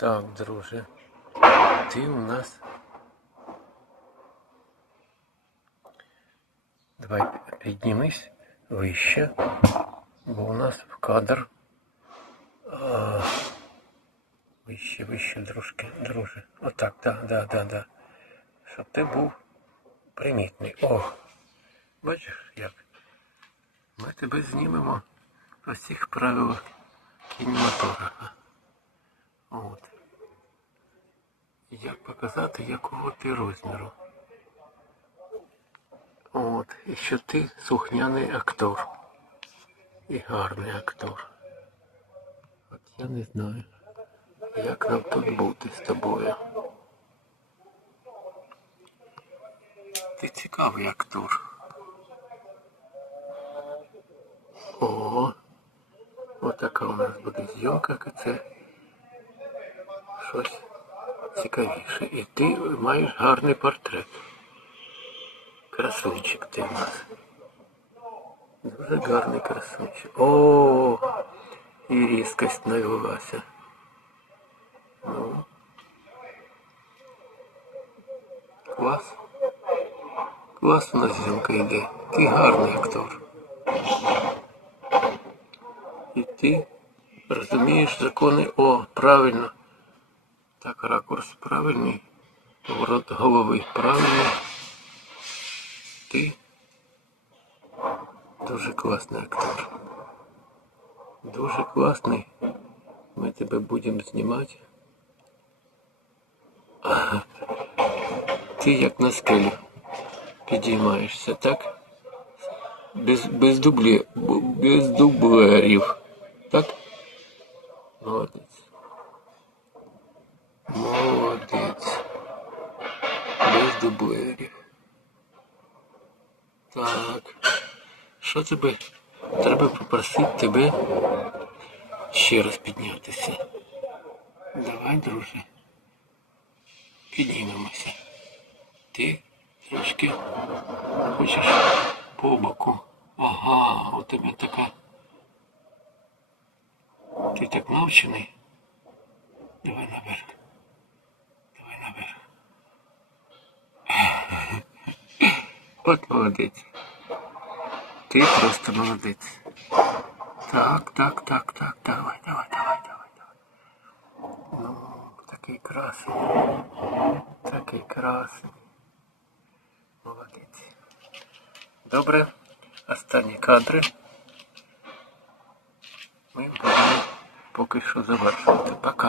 Так, друже. Ти у нас. Давай піднімись вище, бо у нас в кадр. А, вище, вище, дружки, друже. Отак, да, да, да, да. Щоб ти був примітний. О! Бачиш як? Ми тебе знімемо по всіх правилах кінематографа. От. Як показати, якого ти розміру. От. І що ти слухняний актор. І гарний актор. От я не знаю, як нам тут бути з тобою. Ти цікавий актор. О, отака у нас буде зйомка, це щось цікавіше. І ти маєш гарний портрет. Красунчик ти у нас. Дуже гарний красунчик. О, і різкость навелася. Ну. Клас. Клас у нас зйомка йде. Ти гарний актор. І ти розумієш закони О, правильно. Так, ракурс правильний. Поворот голови правильний. Ти дуже класний актор. Дуже класний. Ми тебе будемо знімати. Ага. Ти як на скелі підіймаєшся, так? Без, без дублі, без дублерів. Так? Молодець. Молодець. Без дублерів. Так. Що тебе? Треба попросити тебе ще раз піднятися. Давай, друже. Піднімемося. Ти трошки хочеш по боку. Ага, у тебе така. Ти так навчений. Давай наверх. Давай наверх. От молодець. Ти просто молодець. Так, так, так, так, давай, давай, давай, давай, давай. Ну, такий красень. Такий красень. Молодець. Добре. Останні кадри. Ми будемо поки що завершувати. Пока.